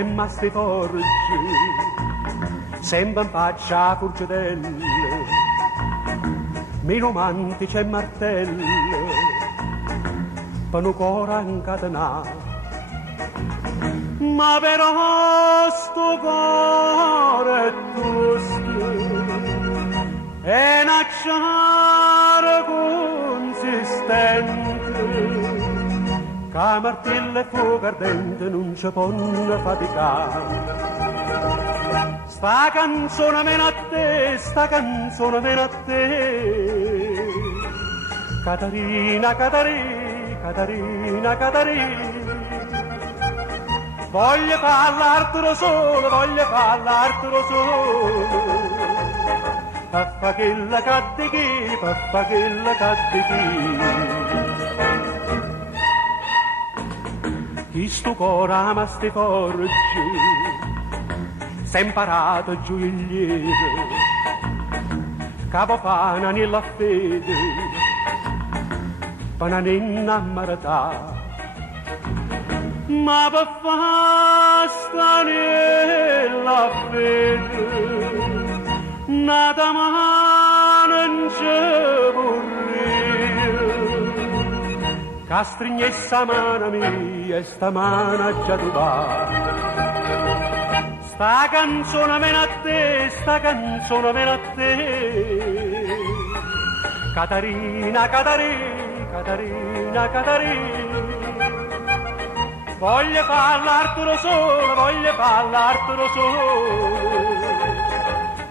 gemma sti forgi, sempre in faccia a furcetelle, meno mantici e martelli, per un cuore incatenato. Ma però sto cuore è tosto, è un acciaio consistente, che martello e fuoco ardente non ci possono faticare. Sta canzone viene a te, sta canzone viene a te, Catarina, Catarina, Catarina, Catarina. Voglio parlartelo solo, voglio parlartelo solo, papà che la cattichi, papà che la cattichi. Chi sto cuore ama sti forgi, s'è imparato giù il lieve, capo fana nella fede, pana nell'ammarità. Ma per fasta nella fede, nata mano non c'è vorrei, che strignessa mano mia e sta mano già tu va. Sta canzone viene a te, sta canzone viene a te, Catarina, Catarina, Catarina, Catarina. Voglio parlartelo solo, voglio parlartelo solo,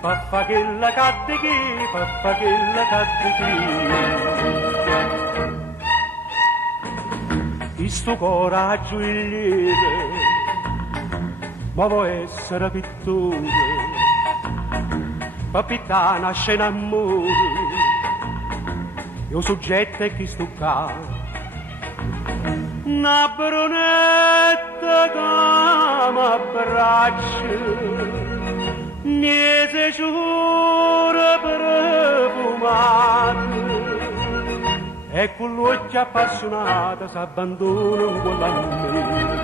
papà che la cattichi, papà che la cattichi. Chi sto coraggio il lieve, ma vuoi essere pittore, papità nasce in amore, io soggetto è chi sto qua. Una brunetta che m'abbraccia, niente giura profumata, e con l'occhio appassionata s'abbandona uguale a me.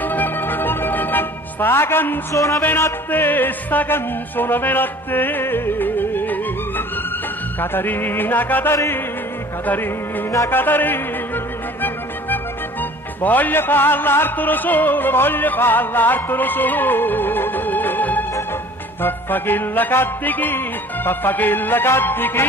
Sta canzone viene a te, sta canzone viene a te, Catarina, Catarina, Catarina, Catarina. Voglio parlartelo solo, voglio parlartelo solo, papà che la cattichi, papà che la cattichi.